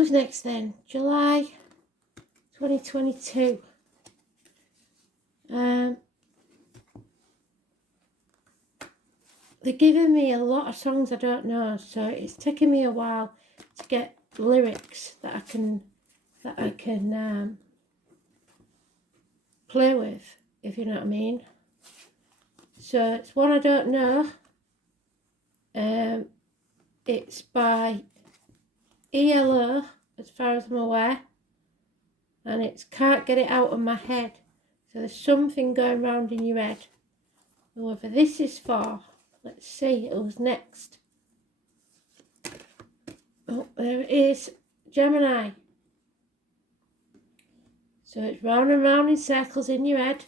Who's next then? July 2022. They're giving me a lot of songs I don't know, so it's taking me a while to get lyrics that I can play with, if you know what I mean. So it's one I don't know. It's by ELO, as far as I'm aware, and it's Can't Get It Out of My Head. So there's something going round in your head. Whoever this is for, let's see who's next. Oh, there it is, Gemini. So it's round and round in circles in your head,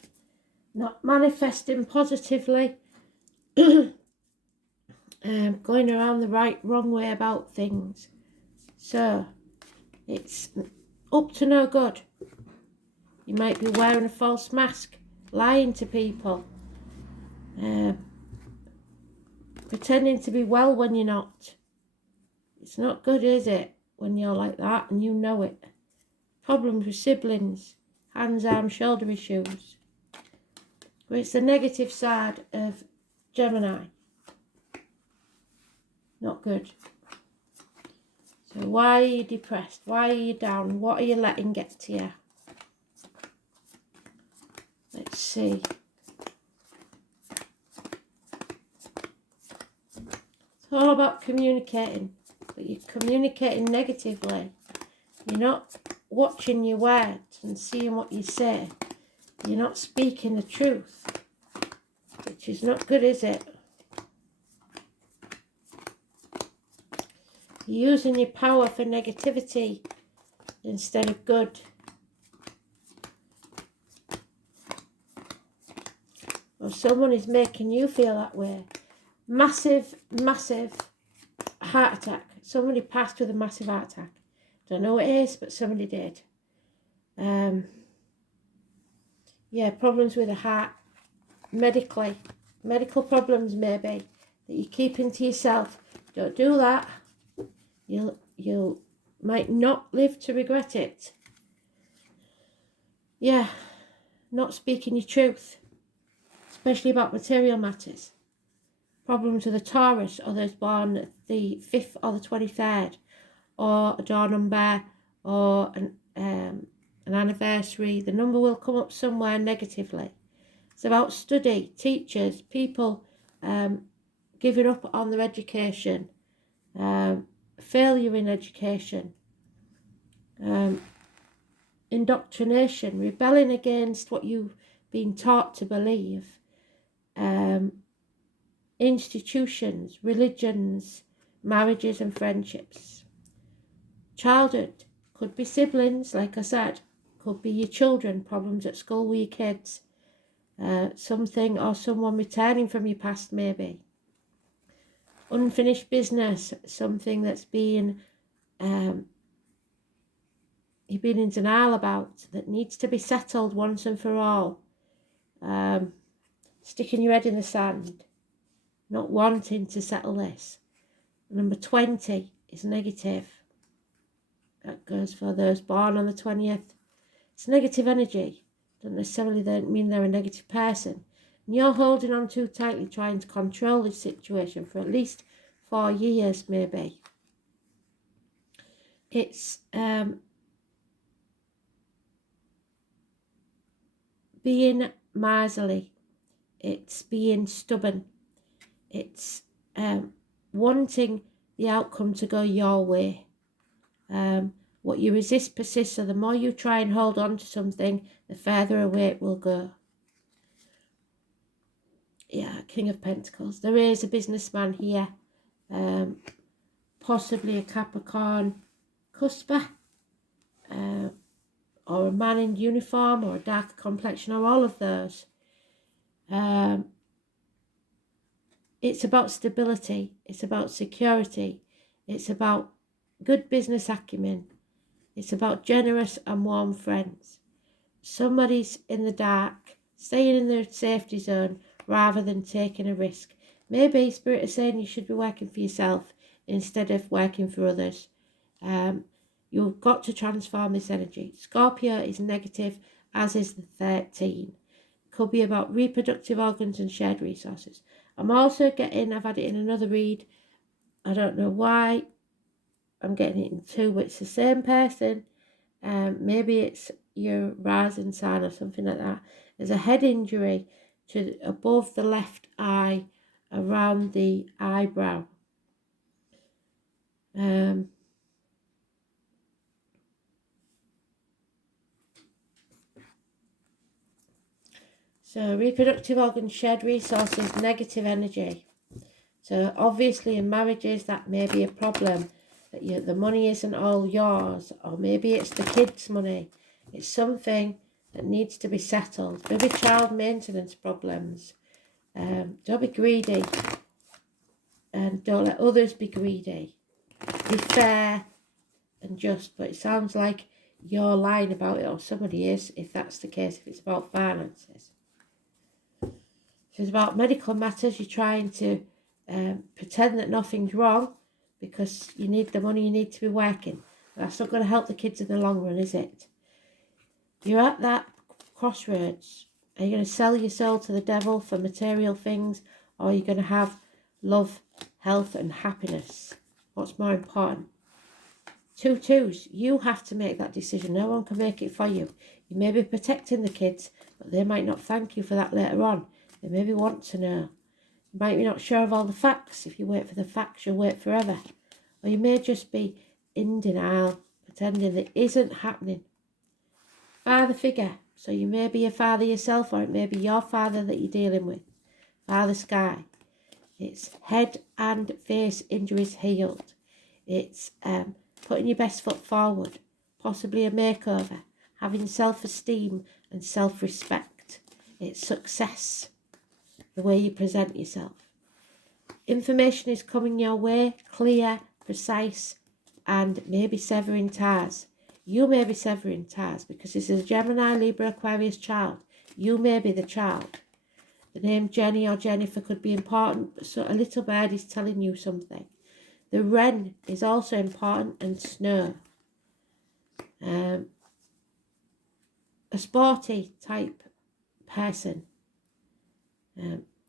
not manifesting positively, going around the wrong way about things. So it's up to no good. You might be wearing a false mask, lying to people, pretending to be well when you're not. It's not good, is it, when you're like that and you know it? Problems with siblings, hands, arms, shoulder issues. But it's the negative side of Gemini. Not good. So why are you depressed? Why are you down? What are you letting get to you? Let's see. It's all about communicating, but you're communicating negatively. You're not watching your words and seeing what you say. You're not speaking the truth, which is not good, is it? You're using your power for negativity instead of good. Or someone is making you feel that way. Massive, massive heart attack. Somebody passed with a massive heart attack. Don't know what it is, but somebody did. Yeah, problems with the heart. Medical problems maybe, that you're keeping to yourself. Don't do that. You might not live to regret it. Yeah, not speaking your truth, especially about material matters. Problems with a Taurus, or those born the 5th or the 23rd, or a door number, or an anniversary. The number will come up somewhere negatively. It's about study, teachers, people giving up on their education, failure in education, indoctrination, rebelling against what you've been taught to believe, institutions, religions, marriages and friendships. Childhood, could be siblings, like I said, could be your children, problems at school with your kids, something or someone returning from your past maybe. Unfinished business, something that's been you've been in denial about, that needs to be settled once and for all. Sticking your head in the sand, not wanting to settle this. Number 20 is negative. That goes for those born on the 20th. It's negative energy. Doesn't necessarily mean they're a negative person. And you're holding on too tightly, trying to control this situation for at least 4 years, maybe. It's being miserly. It's being stubborn. It's wanting the outcome to go your way. What you resist persists, so the more you try and hold on to something, the further away it will go. Yeah, King of Pentacles. There is a businessman here, possibly a Capricorn cusper, or a man in uniform, or a darker complexion, or all of those. It's about stability. It's about security. It's about good business acumen. It's about generous and warm friends. Somebody's in the dark, staying in their safety zone rather than taking a risk. Maybe Spirit is saying you should be working for yourself instead of working for others. You've got to transform this energy. Scorpio is negative, as is the 13. Could be about reproductive organs and shared resources. I'm also getting, I've had it in another read, I don't know why I'm getting it in two, but it's the same person. Maybe it's your rising sign or something like that. There's a head injury to above the left eye, around the eyebrow. So reproductive organs, shared resources, negative energy. So obviously in marriages that may be a problem, that the money isn't all yours, or maybe it's the kids' money. It's something that needs to be settled. Maybe child maintenance problems. Don't be greedy, and don't let others be greedy. Be fair and just. But it sounds like you're lying about it, or somebody is, if that's the case, if it's about finances. If it's about medical matters, you're trying to pretend that nothing's wrong because you need the money, you need to be working. That's not going to help the kids in the long run, is it? You're at that crossroads. Are you going to sell your soul to the devil for material things, or are you going to have love, health and happiness? What's more important? 2 twos. You have to make that decision. No one can make it for you. You may be protecting the kids, but they might not thank you for that later on. They maybe want to know. You might be not sure of all the facts. If you wait for the facts, you'll wait forever. Or you may just be in denial, pretending that it isn't happening. Father figure. So you may be a father yourself, or it may be your father that you're dealing with. Father sky. It's head and face injuries healed. It's putting your best foot forward. Possibly a makeover. Having self-esteem and self-respect. It's success. The way you present yourself. Information is coming your way, clear, precise, and maybe severing ties. You may be severing ties because this is a Gemini, Libra, Aquarius child. You may be the child. The name Jenny or Jennifer could be important, but so a little bird is telling you something. The wren is also important, and snow. A sporty type person.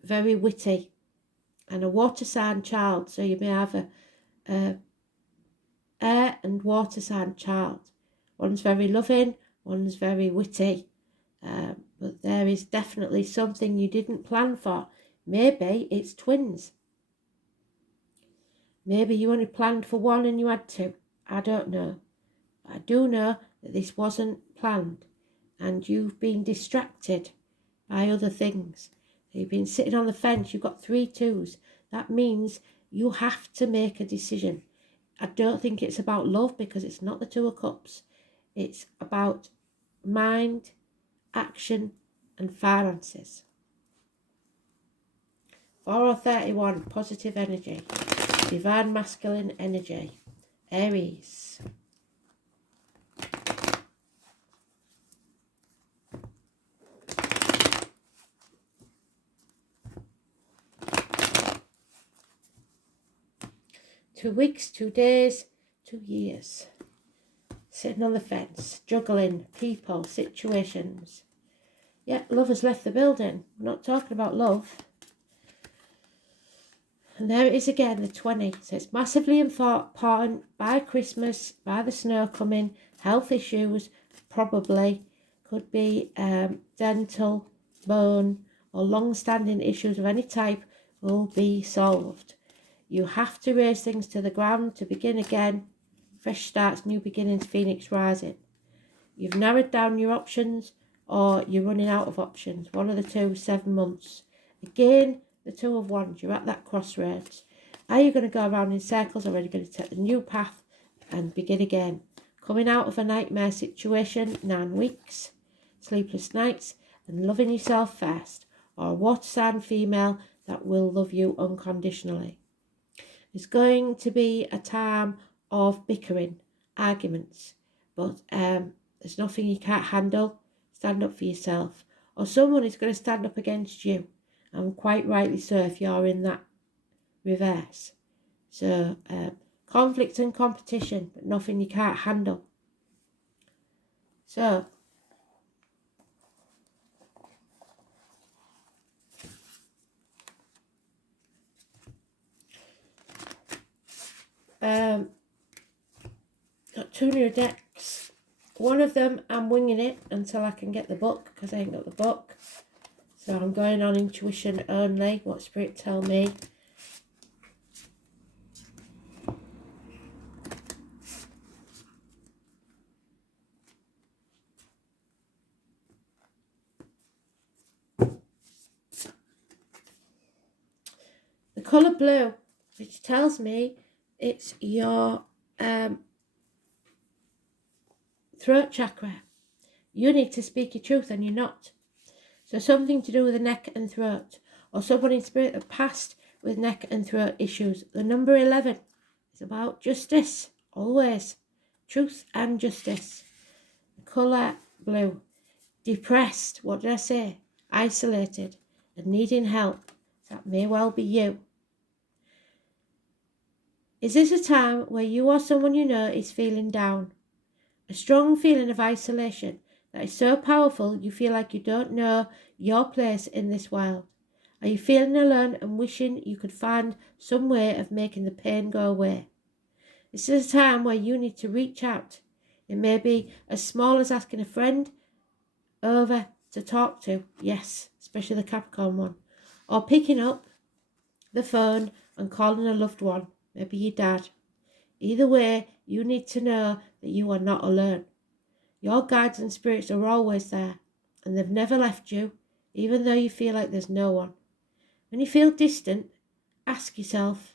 Very witty, and a water sign child. So you may have a air and water sign child. One's very loving, one's very witty, but there is definitely something you didn't plan for. Maybe it's twins. Maybe you only planned for one and you had two. I don't know. I do know that this wasn't planned, and you've been distracted by other things. You've been sitting on the fence. You've got 3 twos. That means you have to make a decision. I don't think it's about love, because it's not the 2 of cups. It's about mind, action and finances. 431, positive energy. Divine masculine energy. Aries. Two weeks, 2 days, 2 years. Sitting on the fence, juggling people, situations. Yeah, love has left the building. We're not talking about love. And there it is again, the 20. So it's massively important by Christmas, by the snow coming, health issues, probably. Could be dental, bone, or long-standing issues of any type will be solved. You have to raise things to the ground to begin again. Fresh starts, new beginnings, phoenix rising. You've narrowed down your options, or you're running out of options. One of the two, 7 months. Again, the 2 of wands. You're at that crossroads. Are you going to go around in circles, or are you going to take the new path and begin again? Coming out of a nightmare situation, 9 weeks, sleepless nights, and loving yourself first. Or a water sign female that will love you unconditionally. It's going to be a time of bickering, arguments, but there's nothing you can't handle. Stand up for yourself. Or someone is going to stand up against you, and quite rightly so if you're in that reverse. So conflict and competition, but nothing you can't handle. So, got 2 new decks. One of them I'm winging it until I can get the book, because I ain't got the book. So I'm going on intuition only, what Spirit tell me. The colour blue, which tells me it's your throat chakra. You need to speak your truth and you're not. So something to do with the neck and throat, or someone in spirit that passed with neck and throat issues. The number 11 is about justice, always. Truth and justice. The colour blue. Depressed, what did I say? Isolated and needing help. That may well be you. Is this a time where you or someone you know is feeling down? A strong feeling of isolation that is so powerful you feel like you don't know your place in this world. Are you feeling alone and wishing you could find some way of making the pain go away? This is a time where you need to reach out. It may be as small as asking a friend over to talk to, yes, especially the Capricorn one, or picking up the phone and calling a loved one, maybe your dad. Either way, you need to know that you are not alone. Your guides and spirits are always there, and they've never left you, even though you feel like there's no one. When you feel distant, ask yourself,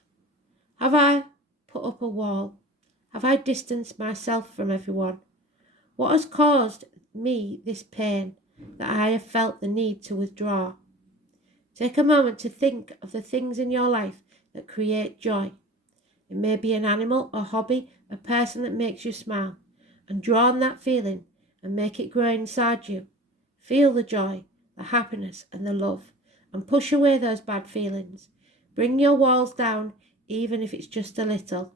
have I put up a wall? Have I distanced myself from everyone? What has caused me this pain that I have felt the need to withdraw? Take a moment to think of the things in your life that create joy. It may be an animal, a hobby, a person that makes you smile, and draw on that feeling and make it grow inside you. Feel the joy, the happiness and the love, and push away those bad feelings. Bring your walls down, even if it's just a little.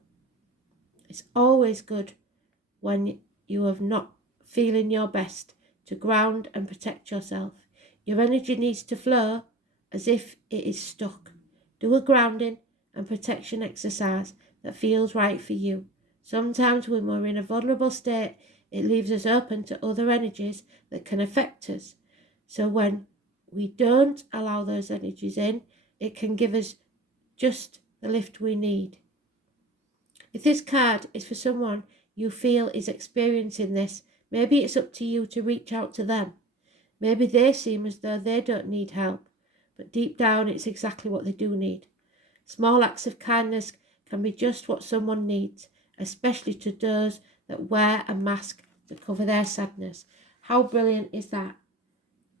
It's always good when you are not feeling your best to ground and protect yourself. Your energy needs to flow as if it is stuck. Do a grounding and protection exercise that feels right for you. Sometimes when we're in a vulnerable state, it leaves us open to other energies that can affect us. So when we don't allow those energies in, it can give us just the lift we need. If this card is for someone you feel is experiencing this, maybe it's up to you to reach out to them. Maybe they seem as though they don't need help, but deep down it's exactly what they do need. Small acts of kindness can be just what someone needs, especially to those that wear a mask to cover their sadness. How brilliant is that?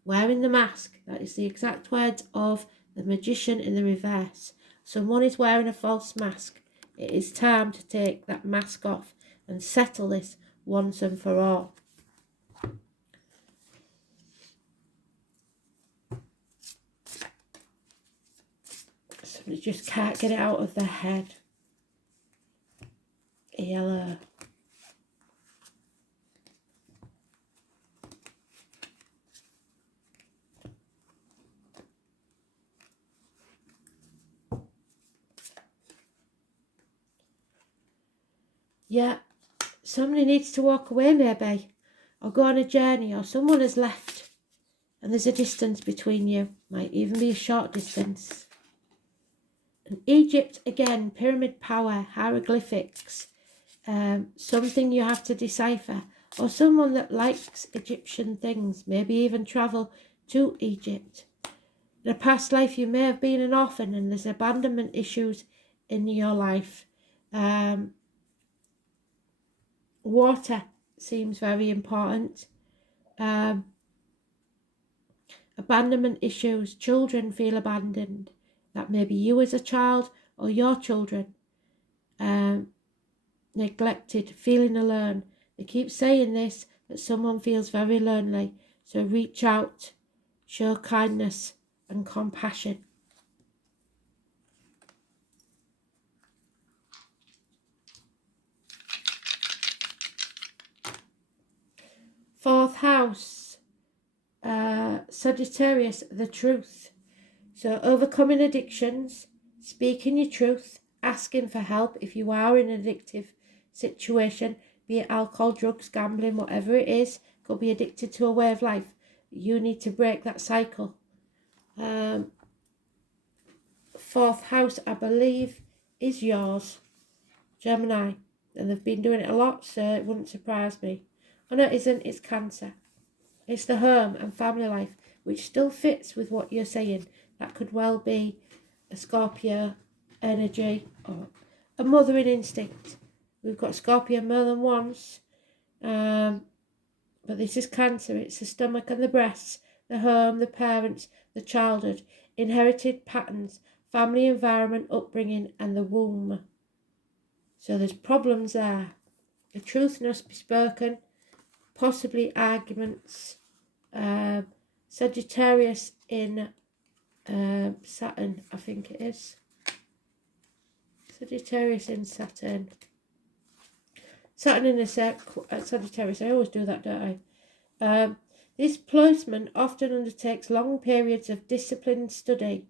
Wearing the mask, that is the exact words of the magician in the reverse. Someone is wearing a false mask. It is time to take that mask off and settle this once and for all. Somebody just can't get it out of their head. Yellow. Yeah, somebody needs to walk away maybe, or go on a journey, or someone has left and there's a distance between you. Might even be a short distance. And Egypt, again, pyramid power, hieroglyphics, something you have to decipher, or someone that likes Egyptian things, maybe even travel to Egypt. In a past life, you may have been an orphan and there's abandonment issues in your life. Water seems very important. Abandonment issues, children feel abandoned. That may be you as a child or your children. Neglected, feeling alone. They keep saying this, that someone feels very lonely. So reach out, show kindness and compassion. house, Sagittarius, the truth. So overcoming addictions, speaking your truth, asking for help if you are in an addictive situation, be it alcohol, drugs, gambling, whatever it is, could be addicted to a way of life. You need to break that cycle. Fourth house, I believe, is yours, Gemini. And they've been doing it a lot, so it wouldn't surprise me. Oh no, it isn't, it's Cancer. It's the home and family life, which still fits with what you're saying. That could well be a Scorpio energy or a mothering instinct. We've got Scorpio more than once, but this is Cancer. It's the stomach and the breasts, the home, the parents, the childhood, inherited patterns, family environment, upbringing, and the womb. So there's problems there. The truth must be spoken, possibly arguments. Sagittarius in Saturn, I think it is. Sagittarius in Saturn. Saturn in a Sagittarius. I always do that, don't I? This placement often undertakes long periods of disciplined study,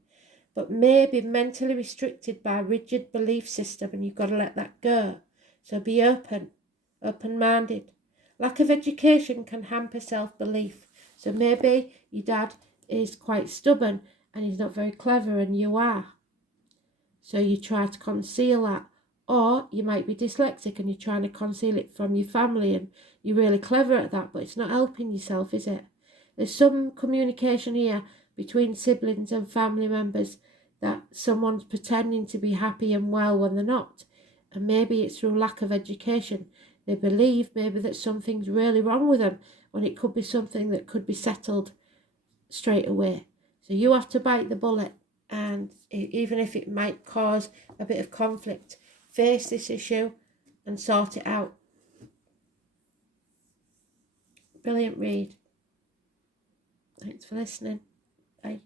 but may be mentally restricted by a rigid belief system, and you've got to let that go. So be open-minded. Lack of education can hamper self-belief. So maybe your dad is quite stubborn and he's not very clever, and you are. So you try to conceal that. Or you might be dyslexic and you're trying to conceal it from your family, and you're really clever at that, but it's not helping yourself, is it? There's some communication here between siblings and family members that someone's pretending to be happy and well when they're not. And maybe it's through lack of education. They believe maybe that something's really wrong with them when it could be something that could be settled straight away. So you have to bite the bullet, and even if it might cause a bit of conflict, face this issue and sort it out. Brilliant read. Thanks for listening. Bye.